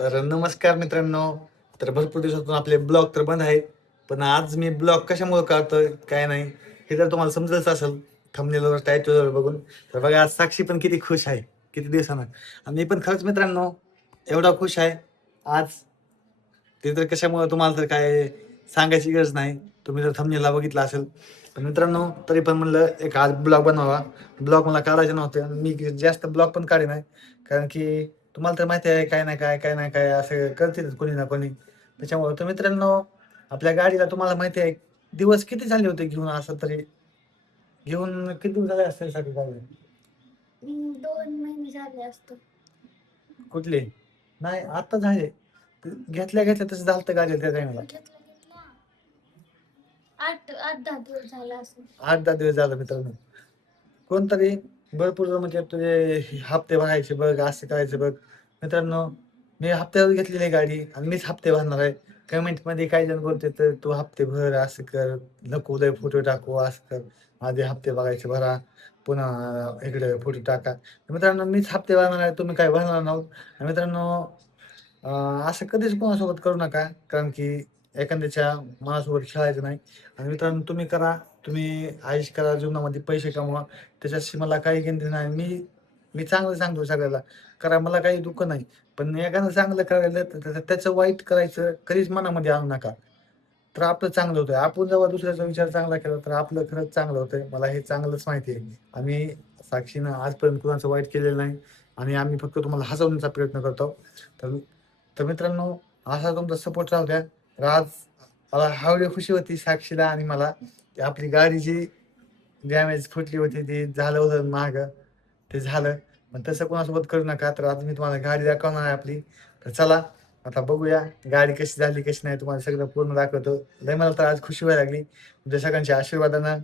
तर नमस्कार मित्रांनो. तर भरपूर दिवसातून आपले ब्लॉग तर बंद आहेत. पण आज मी ब्लॉग कशामुळे काढतोय काय नाही हे तर तुम्हाला समजतच असेल थंबनेलवर टायटलवर बघून. तर बघा आज साक्षी पण किती खुश आहे, किती दिवसानं. आणि मी पण खरंच मित्रांनो एवढा खुश आहे आज. ते तर कशामुळे तुम्हाला तर काय सांगायची गरज नाही, तुम्ही जर थंबनेलला बघितला असेल. पण मित्रांनो तरी पण म्हणलं एक आज ब्लॉग बनवावा. ब्लॉग मला काढायचे नव्हते आणि मी जास्त ब्लॉग पण काढे नाही, कारण की तुम्हाला तर माहिती आहे काय ना काय काय ना काय असं करतील कोणी ना कोणी. त्याच्यामुळे तर मित्रांनो आपल्या गाडीला तुम्हाला माहिती आहे दिवस किती झाले होते घेऊन, असं तरी घेऊन किती दिवस झाले असतील साठी गाडी. 2 महिने झाले असतं. कुठली नाही आता झाले, घेतल्या घेतल्या तसं झालं गाडी त्या टायमाला. घेतला 8-10 दिवस झाला असं. 8-10 दिवस झालं मित्रांनो. कोणतरी भरपूर जण म्हणजे तुझे हप्ते भरायचे बघ, असं करायचं बघ. मित्रांनो मी हप्त्यावर घेतलेली गाडी आणि मीच हप्ते भरणार आहे. कमेंट मध्ये काही जण बोलते तर तू हप्ते भर, असं कर, नको लय फोटो टाकू, असं कर, माझे हप्ते बघायचे भरा, पुन्हा इकडे फोटो टाका. तर मित्रांनो मीच हप्ते भरणार आहे, तुम्ही काय भरणार नाहोत. आणि मित्रांनो असं कधीच कोणासोबत करू नका, कारण की एखाद्याच्या मनासोबत खेळायचं नाही. आणि मित्रांनो तुम्ही करा, तुम्ही आयुष्य करा, जीवनामध्ये पैसे कमवा, त्याच्याशी मला काही घेणं नाही. मी मी चांगलं सांगतो सगळ्याला, करा, मला काही दुःख नाही. पण एखादं चांगलं करायला तर त्याचं वाईट करायचं कधीच मनामध्ये आणू नका. तर आपलं चांगलं होतंय. आपण जेव्हा दुसऱ्याचा विचार चांगला केला तर आपलं खरंच चांगलं होतंय. मला हे चांगलंच माहिती आहे. आम्ही साक्षीनं आजपर्यंत कुणाचं वाईट केलेलं नाही आणि आम्ही फक्त तुम्हाला हसवण्याचा प्रयत्न करतो. तर तर मित्रांनो असा तुमचा सपोर्ट राहू द्या. तर आज मला एवढी खुशी होती साक्षीला आणि मला, की आपली गाडी जी डॅमेज फुटली होती ती झालं होतं मागं, ते झालं. पण तसं कोणासोबत करू नका. तर आज मी तुम्हाला गाडी दाखवणार आहे आपली. तर चला आता बघूया गाडी कशी झाली कशी नाही, तुम्हाला सगळं पूर्ण दाखवतो. लय मला तर आज खुशी व्हायला लागली तुमच्या सगळ्यांच्या आशीर्वादानं,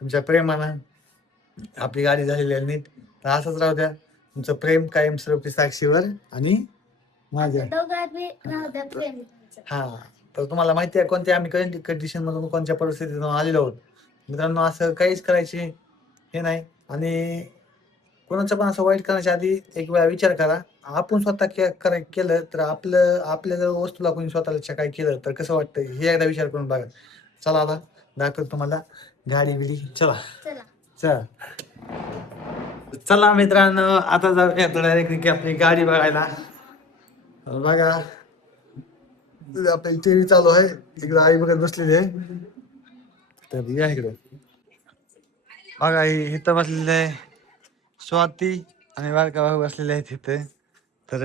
तुमच्या प्रेमानं आपली गाडी झालेली आहे नीट. तर असंच राहू द्या तुमचं प्रेम कायमस्वरूपी साक्षीवर आणि माझ्या. दोघांत बी राहू द्या प्रेम. हा, तर तुम्हाला माहिती आहे कोणत्या आम्ही कंडिशन मधून कोणत्या परिस्थितीतून आलेलो आहोत. मित्रांनो असं काहीच करायचे हे नाही. आणि कोणाचं पण असं वाईट करण्याच्या आधी एक वेळा विचार करा. आपण स्वतः केलं तर आपल्या जर वस्तूला कोणी स्वतःच्या काय केलं तर कसं वाटतं हे एकदा विचार करून बघा. चला आता दाखवतो तुम्हाला गाडी बिडी. चला चला चला चला मित्रांनो आता जाऊया डायरेक्ट आपली गाडी बघायला. बघा आपली टीव्ही चालू आहे, इकडे आई बघत बसलेली आहे. तर या इकडे बघा इथं बसलेले आहे स्वाती आणि बारका भाऊ बसलेले आहेत इथे. तर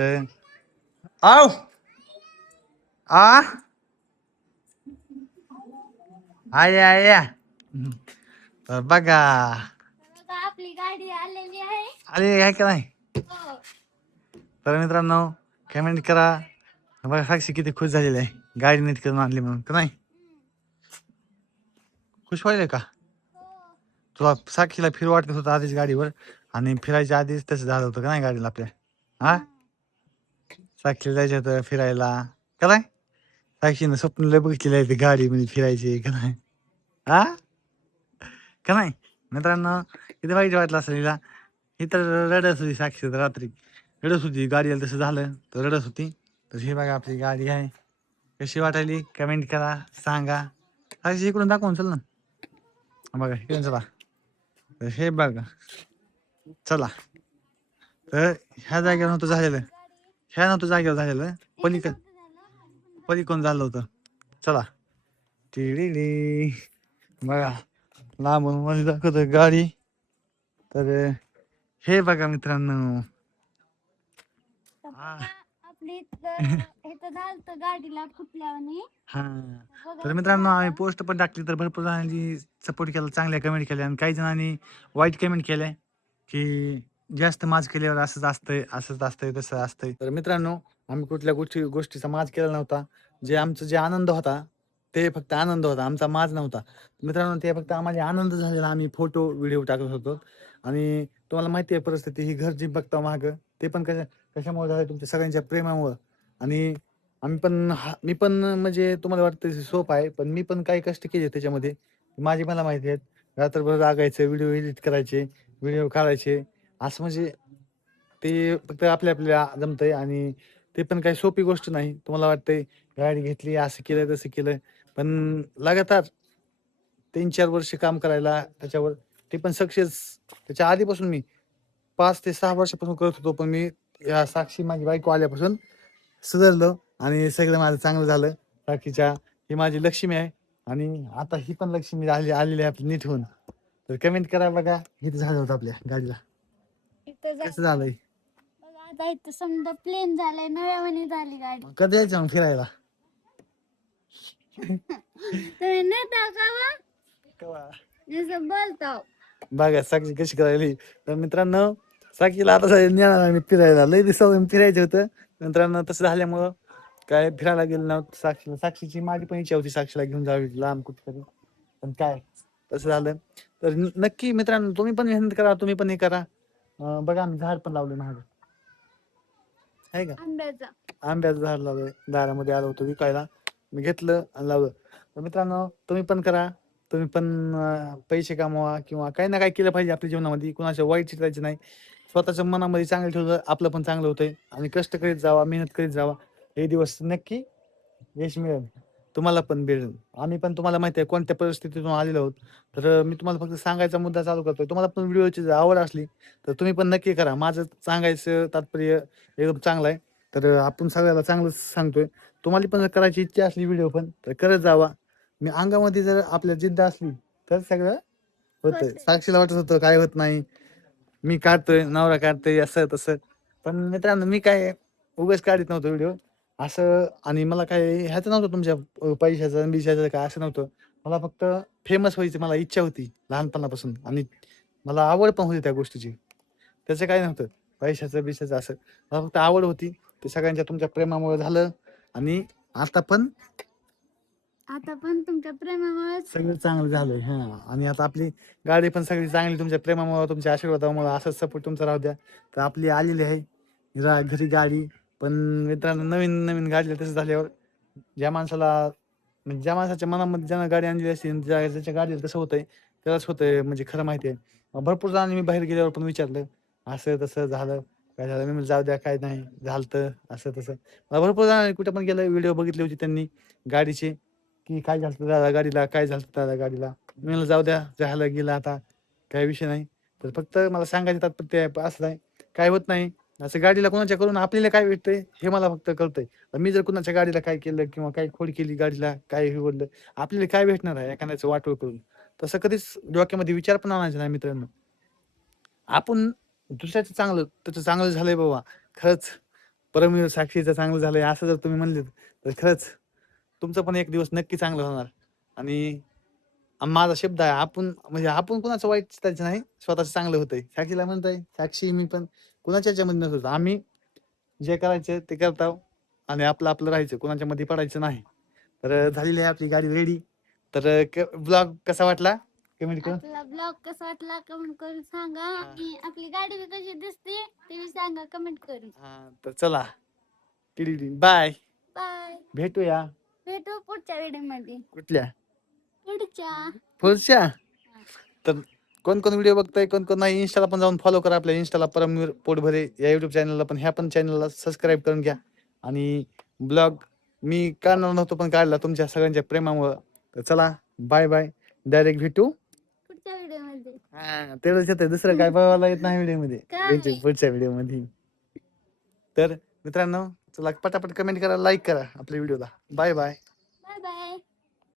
आव आ आय आय या. तर बघा आपली गाडी आलेली आहे. आले काय का नाही. हो. तर मित्रांनो कमेंट करा. बघा साक्षी किती खुश झालेली आहे गाडी नीट करून आणली म्हणून, का नाही खुश व्हायला का? तुला साक्षीला फिर वाटत होतं आधीच गाडीवर आणि फिरायच्या आधीच तसं झालं होतं का नाही गाडीला आपल्या. हा, साक्षीला जायचं होतं फिरायला का नाही. साक्षीनं स्वप्न लय बघितलेलं आहे ते गाडी म्हणजे फिरायची का नाही. हा का नाही मित्रांनो किती वाईट वाटलं असेल हिला. ही तर रडत होती साक्षी तर रात्री रडत होती, गाडीला तसं झालं तर रडत होती. तर ही बघा आपली गाडी आहे, कशी वाटायली कमेंट करा सांगा. साक्षी इकडून दाखवून चल ना, बघा इकडून चला. तर हे बघा चला. तर ह्या जागेवर नव्हतं झालेलं, ह्या नव्हतं जागेवर झालेलं, पलीकडून झालं होतं. चला टिडी बघा लांबून मध्ये दाखवत गाडी. तर हे बघा मित्रांनो आपली इथं झालं गाडीला फुटल्याने. हा. तर मित्रांनो आम्ही पोस्ट पण टाकली तर भरपूर जणांनी सपोर्ट केला, चांगल्या कमेंट केल्या आणि काही जणांनी वाईट कमेंट केल्या की जास्त माज केल्यावर असंच असतंय असंच असतंय तसं असतंय. तर मित्रांनो आम्ही कुठल्या गोष्टीचा माज केला नव्हता. जे आमचं जे आनंद होता ते फक्त आनंद होता, आमचा माज नव्हता. मित्रांनो ते फक्त आम्हाला आनंद झालेला, आम्ही फोटो व्हिडिओ टाकत होतो. आणि तुम्हाला माहिती आहे परिस्थिती, ही घर जी बघता मागं ते पण कशामुळे झालं, तुमच्या सगळ्यांच्या प्रेमामुळं. आणि मी पण म्हणजे तुम्हाला वाटतं सोप आहे, पण मी पण काही कष्ट केले त्याच्यामध्ये, माझी मला माहिती आहेत. रात्रभर जागायचं, व्हिडिओ एडिट करायचे, व्हिडिओ काढायचे, असं म्हणजे ते फक्त आपल्या जमतंय. आणि ते पण काही सोपी गोष्ट नाही. तुम्हाला वाटतंय गाडी घेतली, असं केलं, तसं केलं. पण लगातार 3-4 वर्ष काम करायला त्याच्यावर, ते पण सक्सेस. त्याच्या आधीपासून मी 5 ते 6 वर्षापासून करत होतो. पण मी या साक्षी माझी बायको आल्यापासून सुधारलो आणि सगळं माझं चांगलं झालं. साक्षीच्या ही माझी लक्ष्मी आहे आणि आता ही पण लक्ष्मी आलेली आहे आपली नीट होऊन. तर कमेंट करा बघा, किती झालं होतं आपल्या गाडीला, इथं कसं झालंय. बघा आता इथं समजा प्लेन झालंय, नव्यावानी झाली गाडी. मग कधी यायचं मग फिरायला. तुम्ही नेता का जसं बोलतो. बघा साक्षी कशी करायली. तर मित्रांनो, साक्षीला आता नेणार आम्ही फिरायला. लय दिवसावरून फिरायचं होतं मित्रांनो. तसं झाल्यामुळं काय फिरायला गेलो नव्हतं साक्षीला. साक्षीची माझी पण इच्छा होती साक्षीला घेऊन जावी लांब कुठेतरी, पण काय तसं झालं. तर नक्की मित्रांनो तुम्ही पण मेहनत करा, तुम्ही पण हे करा. बघा आम्ही झाड पण लावले महाग आहे का, आंब्याचा. आंब्याचं झाड लावलंय. दारामध्ये आलं होतं विकायला, मी घेतलं आणि लावलं. तर मित्रांनो तुम्ही पण करा. तुम्ही पण पैसे कमवा किंवा काही ना काही केलं पाहिजे आपल्या जीवनामध्ये. कुणाच्या वाईट चित्रायचं नाही. स्वतःच्या मनामध्ये चांगलं ठेवलं आपलं पण चांगलं होतंय. आणि कष्ट करीत जावा, मेहनत करीत जावा. हे दिवस नक्की यश मिळेल, तुम्हाला पण मिळेल. आम्ही पण तुम्हाला माहिती आहे कोणत्या परिस्थितीतून आलेलो आहोत. तर मी तुम्हाला फक्त सांगायचा मुद्दा चालू करतोय. तुम्हाला पण व्हिडिओची जर आवड असली तर तुम्ही पण नक्की करा. माझं सांगायचं तात्पर्य एकदम चांगलं आहे. तर आपण सगळ्याला चांगलंच सांगतोय. तुम्हाला पण जर करायची इच्छा असली व्हिडिओ पण तर करत जावा. मी अंगामध्ये जर आपल्या जिद्द असली तर सगळं होतंय. साक्षीला वाटत होतं काय होत नाही, मी काढतोय, नवरा काढतोय, असं तसं. पण मित्रांनो मी काय उगाच काढत नव्हतो व्हिडिओ असं. आणि मला काय ह्याचं नव्हतं तुमच्या पैशाचं बिशाचं काय असं नव्हतं. मला फक्त फेमस व्हायची मला इच्छा होती लहानपणापासून आणि मला आवड पण होती त्या गोष्टीची. त्याचं काय नव्हतं पैशाचं बिशाचं असं. मला फक्त आवड होती. ते सगळ्यांच्या तुमच्या प्रेमामुळे झालं आणि आता पण तुमच्या प्रेमामुळे सगळं चांगलं झालंय. हा, आणि आता आपली गाडी पण सगळी चांगली तुमच्या प्रेमामुळे, तुमच्या आशीर्वादामुळे. असंच सपोर्ट तुमचा राहू द्या. तर आपली आलेली आहे घरी गाडी. पण मित्रांनो नवीन नवीन गाडीला तसं झाल्यावर ज्या माणसाला म्हणजे ज्या माणसाच्या मनामध्ये ज्यानं गाडी आणलेली असते ज्याच्या गाडीला तसं होतंय त्यालाच होतंय म्हणजे खरं माहिती आहे. भरपूर जणांनी मी बाहेर गेल्यावर पण विचारलं असं तसं झालं काय झालं. मी म्हणलं जाऊ द्या काय नाही झालं असं तसं. मला भरपूर जणांनी कुठं पण गेलं व्हिडिओ बघितले होते त्यांनी गाडीचे की काय झालं दादा गाडीला, काय झालं दादा गाडीला. मी म्हणलं जाऊ द्या झालं गेलं आता काही विषय नाही. तर फक्त मला सांगायचं तात्पर्य असं आहे काय होत नाही असं. गाडीला कोणाच्या करून आपल्याला काय भेटतंय हे मला फक्त कळतंय. मी जर कुणाच्या गाडीला काय केलं किंवा काही खोड केली गाडीला काय हे बोललं आपल्याला काय भेटणार आहे एखाद्याचं वाटोळ करून. तसं कधीच डोक्यामध्ये विचार पण आणायचा नाही मित्रांनो. आपण दुसऱ्याचं चांगलं त्याचं चांगलं झालंय बाबा खरंच, परमवीर साक्षीचं चांगलं झालंय असं जर तुम्ही म्हणले तर खरंच तुमचं पण एक दिवस नक्की चांगलं होणार. आणि माझा शब्द आहे आपण म्हणजे आपण कुणाचं वाईट चितायचं नाही, स्वतःच चांगलं होतंय. साक्षीला म्हणताय साक्षी मी पण कुणाच्या ह्याच्यामध्ये नसतो. आम्ही जे करायचं ते करताव आणि आपलं आपलं राहायचं, कुणाच्या मध्ये पडायचं नाही. तर झालेली आहे आपली गाडी रेडी. तर ब्लॉग कसा वाटला कमेंट करून. आपला ब्लॉग कसा वाटला कमेंट करून सांगा. आणि आपली गाडी बी कशी दिसते ते बी सांगा कमेंट करून. तर चला बाय, बाय, भेटूया भेटू पुढच्या व्हिडिओ मध्ये. कुठल्या पुढच्या. तर कोण कोण व्हिडिओ बघताय कोण कोण नाही इंस्टाला पण जाऊन फॉलो करा. आपल्या इंस्टाला परमवीर पोटभरे या युट्यूब चॅनलला पण ह्या पण चॅनलला सबस्क्राईब करून घ्या. आणि ब्लॉग मी काढणार नव्हतो पण काढला तुमच्या सगळ्यांच्या प्रेमामुळं. तर चला बाय बाय, डायरेक्ट भेटू पुढच्या व्हिडिओ मध्ये. तेवढंच येतं, दुसरं काय बघायला येत नाही व्हिडिओ मध्ये. काय? भेटू पुढच्या व्हिडिओ मध्ये. तर मित्रांनो चला पटापट कमेंट करा, लाईक करा आपल्या व्हिडिओला. Bye bye.